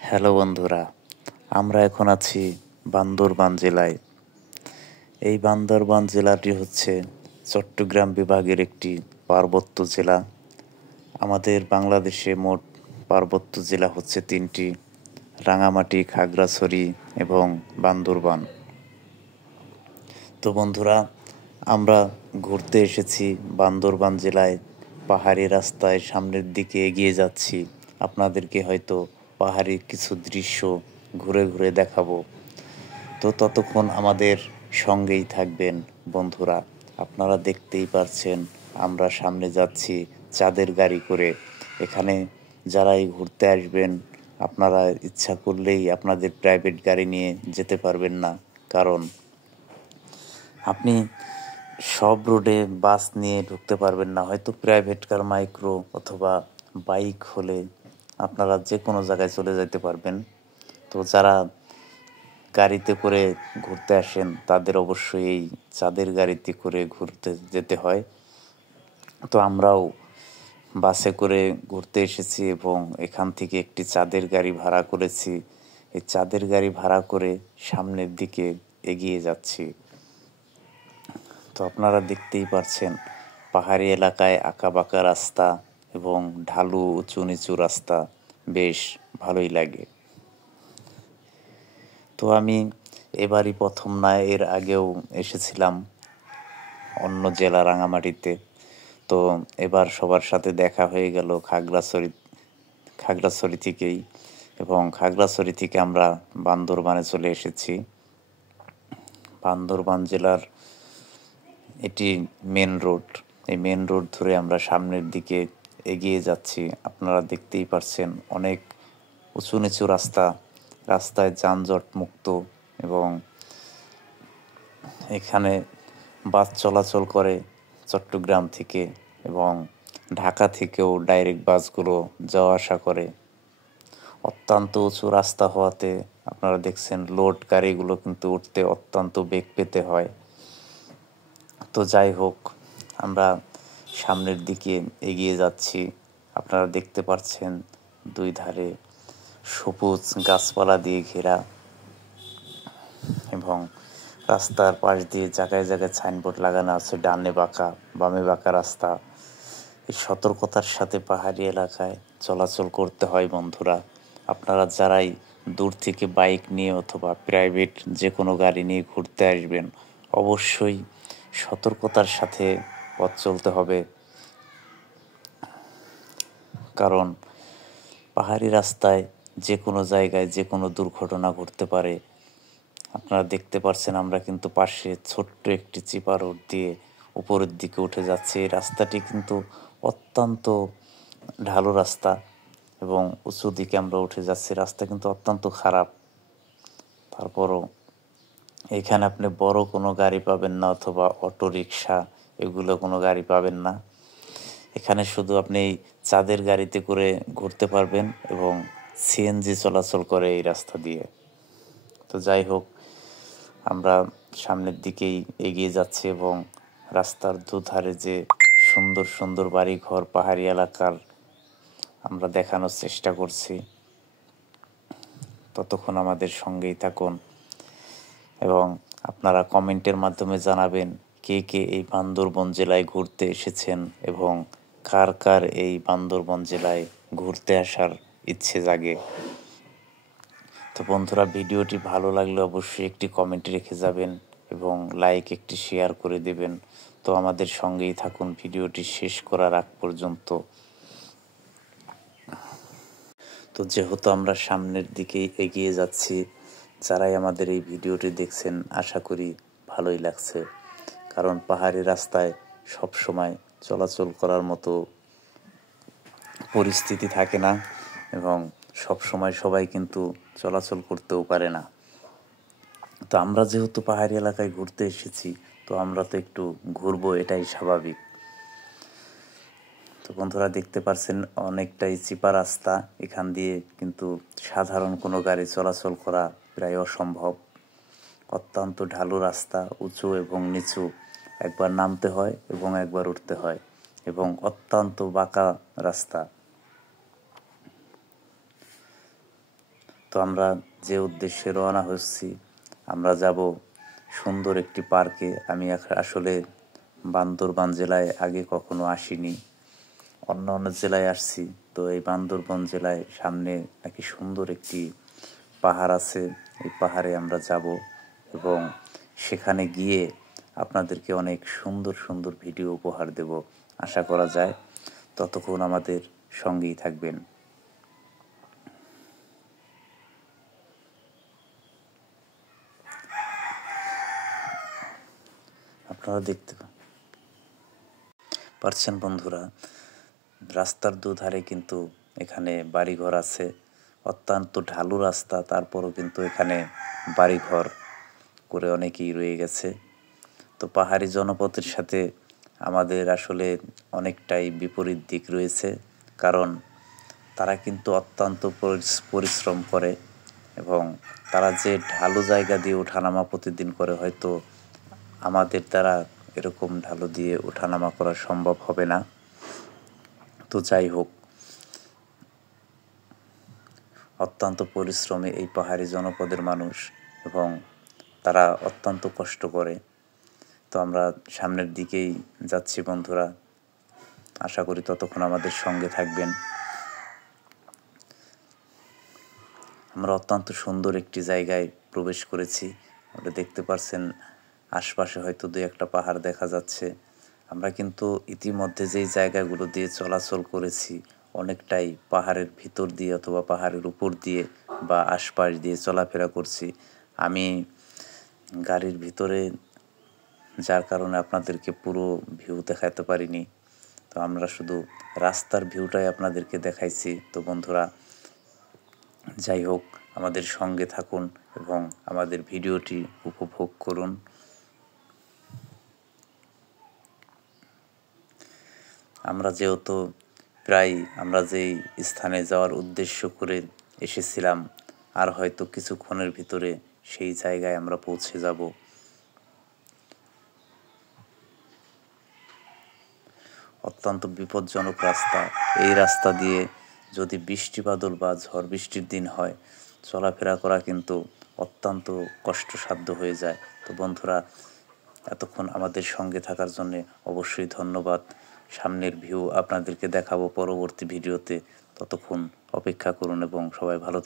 Hello বন্ধুরা, আমরা এখন আছি বান্দরবান জেলায়। এই বান্দরবান জেলাটি হচ্ছে চট্টগ্রাম বিভাগের একটি পার্বত্য জেলা। আমাদের বাংলাদেশে মোট পার্বত্য জেলা হচ্ছে তিনটি: রাঙামাটি, খাগড়াছড়ি এবং বান্দরবান। তো বন্ধুরা, আমরা ঘুরতে এসেছি বান্দরবান জেলায়। পাহাড়ি রাস্তায় সামনের দিকে এগিয়ে যাচ্ছি। আপনাদেরকে হয়তো পাহাড়ি কিছু দৃশ্য ঘুরে ঘুরে দেখাবো। তো ততক্ষণ আমাদের সঙ্গেই থাকবেন বন্ধুরা। আপনারা দেখতেই পারছেন আমরা সামনে যাচ্ছি চাঁদের গাড়ি করে। এখানে যারাই ঘুরতে আসবেন, আপনারা ইচ্ছা করলেই আপনাদের প্রাইভেট গাড়ি নিয়ে যেতে পারবেন না, কারণ আপনি সব রোডে বাস নিয়ে ঢুকতে পারবেন না। হয়তো প্রাইভেট কার, মাইক্রো অথবা বাইক হলে আপনারা যে কোনো জায়গায় চলে যেতে পারবেন। তো যারা গাড়িতে করে ঘুরতে আসেন তাদের অবশ্যই এই চাঁদের গাড়িতে করে ঘুরতে যেতে হয়। তো আমরাও বাসে করে ঘুরতে এসেছি এবং এখান থেকে একটি চাঁদের গাড়ি ভাড়া করেছি। এই চাঁদের গাড়ি ভাড়া করে সামনের দিকে এগিয়ে যাচ্ছি। তো আপনারা দেখতেই পারছেন পাহাড়ি এলাকায় আঁকাবাঁকা রাস্তা এবং ঢালু উঁচু নিচু রাস্তা, বেশ ভালোই লাগে। তো আমি এবারই প্রথম না, এর আগেও এসেছিলাম অন্য জেলা রাঙামাটিতে। তো এবার সবার সাথে দেখা হয়ে গেল খাগড়াছড়ি থেকেই, এবং খাগড়াছড়ি থেকে আমরা বান্দরবানে চলে এসেছি। বান্দরবান জেলার এটি মেন রোড। এই মেন রোড ধরে আমরা সামনের দিকে এগিয়ে যাচ্ছি। আপনারা দেখতেই পারছেন অনেক উঁচু নিচু রাস্তা, রাস্তায় যানজট মুক্ত, এবং এখানে বাস চলাচল করে চট্টগ্রাম থেকে, এবং ঢাকা থেকেও ডাইরেক্ট বাসগুলো যাওয়া আসা করে। অত্যন্ত উঁচু রাস্তা হওয়াতে আপনারা দেখছেন লোড গাড়িগুলো কিন্তু উঠতে অত্যন্ত বেগ পেতে হয়। তো যাই হোক, আমরা সামনের দিকে এগিয়ে যাচ্ছি। আপনারা দেখতে পাচ্ছেন দুই ধারে সবুজ গাছপালা দিয়ে ঘেরা, এবং রাস্তার পাশ দিয়ে জায়গায় জায়গায় সাইনবোর্ড লাগানো আছে, ডানে বাঁকা বামে বাঁকা রাস্তা। এই সতর্কতার সাথে পাহাড়ি এলাকায় চলাচল করতে হয় বন্ধুরা। আপনারা যারাই দূর থেকে বাইক নিয়ে অথবা প্রাইভেট যে কোনো গাড়ি নিয়ে ঘুরতে আসবেন, অবশ্যই সতর্কতার সাথে পথ চলতে হবে, কারণ পাহাড়ি রাস্তায় যে কোনো জায়গায় যে কোনো দুর্ঘটনা ঘটতে পারে। আপনারা দেখতে পাচ্ছেন আমরা কিন্তু পাশে ছোট্ট একটি চিপা রোড দিয়ে উপরের দিকে উঠে যাচ্ছে। এই রাস্তাটি কিন্তু অত্যন্ত ঢালু রাস্তা এবং উঁচু দিকে আমরা উঠে যাচ্ছি। রাস্তা কিন্তু অত্যন্ত খারাপ। তারপরও এখানে আপনি বড় কোনো গাড়ি পাবেন না, অথবা অটো রিক্সা, এগুলো কোনো গাড়ি পাবেন না। এখানে শুধু আপনি এই চাঁদের গাড়িতে করে ঘুরতে পারবেন, এবং সিএনজি চলাচল করে এই রাস্তা দিয়ে। তো যাই হোক, আমরা সামনের দিকেই এগিয়ে যাচ্ছি, এবং রাস্তার দুধারে যে সুন্দর সুন্দর বাড়িঘর পাহাড়ি এলাকার আমরা দেখানোর চেষ্টা করছি। ততক্ষণ আমাদের সঙ্গেই থাকুন, এবং আপনারা কমেন্টের মাধ্যমে জানাবেন কে কে এই বান্দরবন জেলায় ঘুরতে এসেছেন, এবং কার কার এই বান্দরবন জেলায় ঘুরতে আসার ইচ্ছে জাগে। তো বন্ধুরা, ভিডিওটি ভালো লাগলে অবশ্যই একটি কমেন্ট রেখে যাবেন, এবং লাইক একটি শেয়ার করে দেবেন। তো আমাদের সঙ্গেই থাকুন ভিডিওটি শেষ করার আগ পর্যন্ত। তো যেহেতু আমরা সামনের দিকেই এগিয়ে যাচ্ছি, যারাই আমাদের এই ভিডিওটি দেখছেন আশা করি ভালোই লাগছে, কারণ পাহাড়ি রাস্তায় সব সময় চলাচল করার মতো পরিস্থিতি থাকে না, এবং সব সময় সবাই কিন্তু চলাচল করতেও পারে না। তো আমরা যেহেতু পাহাড়ি এলাকায় ঘুরতে এসেছি, তো আমরা তো একটু ঘুরবো, এটাই স্বাভাবিক। তো বন্ধুরা দেখতে পাচ্ছেন অনেকটাই চিপা রাস্তা, এখান দিয়ে কিন্তু সাধারণ কোনো গাড়ি চলাচল করা প্রায় অসম্ভব। অত্যন্ত ঢালু রাস্তা, উঁচু এবং নিচু, একবার নামতে হয় এবং একবার উঠতে হয়, এবং অত্যন্ত বাঁকা রাস্তা। তো আমরা যে উদ্দেশ্যে রওনা হচ্ছি, আমরা যাব সুন্দর একটি পার্কে। আমি আসলে বান্দরবান জেলায় আগে কখনো আসিনি, অন্য অন্য জেলায় আসছি। তো এই বান্দরবান জেলায় সামনে নাকি সুন্দর একটি পাহাড় আছে, এই পাহাড়ে আমরা যাব এবং সেখানে গিয়ে আপনাদেরকে অনেক সুন্দর সুন্দর ভিডিও উপহার দেব আশা করা যায়। ততক্ষণ আমাদের সঙ্গেই থাকবেন। আপনারা দেখতে পারছেন বন্ধুরা, রাস্তার দুধারে কিন্তু এখানে বাড়িঘর আছে। অত্যন্ত ঢালু রাস্তা, তারপরও কিন্তু এখানে বাড়িঘর করে অনেকেই রয়ে গেছে। তো পাহাড়ি জনপদের সাথে আমাদের আসলে অনেকটাই বিপরীত দিক রয়েছে, কারণ তারা কিন্তু অত্যন্ত পরিশ্রম করে এবং তারা যে ঢালু জায়গা দিয়ে ওঠানামা প্রতিদিন করে, হয়তো আমাদের দ্বারা এরকম ঢালু দিয়ে ওঠানামা করা সম্ভব হবে না। তো যাই হোক, অত্যন্ত পরিশ্রমী এই পাহাড়ি জনপদের মানুষ এবং তারা অত্যন্ত কষ্ট করে। তো আমরা সামনের দিকেই যাচ্ছি বন্ধুরা, আশা করি ততক্ষণ আমাদের সঙ্গে থাকবেন। আমরা অত্যন্ত সুন্দর একটি জায়গায় প্রবেশ করেছি। আপনারা দেখতে পাচ্ছেন আশপাশে হয়তো দুই একটা পাহাড় দেখা যাচ্ছে। আমরা কিন্তু ইতিমধ্যে যেই জায়গাগুলো দিয়ে চলাচল করেছি, অনেকটাই পাহাড়ের ভিতর দিয়ে অথবা পাহাড়ের উপর দিয়ে বা আশপাশ দিয়ে চলাফেরা করছি। আমি গাড়ির ভিতরে, যার কারণে আপনাদেরকে পুরো ভিউ দেখাতে পারিনি। তো আমরা শুধু রাস্তার ভিউটাই আপনাদেরকে দেখাইছি। তো বন্ধুরা, যাই হোক, আমাদের সঙ্গে থাকুন এবং আমাদের ভিডিওটি উপভোগ করুন। আমরা যেহেতু প্রায় আমরা যেই স্থানে যাওয়ার উদ্দেশ্য করে এসেছিলাম, আর হয়তো কিছুক্ষণের ভিতরে সেই জায়গায় আমরা পৌঁছে যাব। অত্যন্ত বিপজ্জনক রাস্তা। এই রাস্তা দিয়ে যদি বৃষ্টি বাদল বা ঝড় বৃষ্টির দিন হয়, চলাফেরা করা কিন্তু অত্যন্ত কষ্টসাধ্য হয়ে যায়। তো বন্ধুরা, এতক্ষণ আমাদের সঙ্গে থাকার জন্য অবশ্যই ধন্যবাদ। সামনের ভিউ আপনাদেরকে দেখাবো পরবর্তী ভিডিওতে। ততক্ষণ অপেক্ষা করুন এবং সবাই ভালো